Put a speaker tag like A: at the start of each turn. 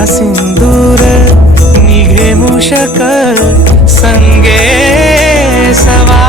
A: सिंदूर निघे मूषक संगे सवा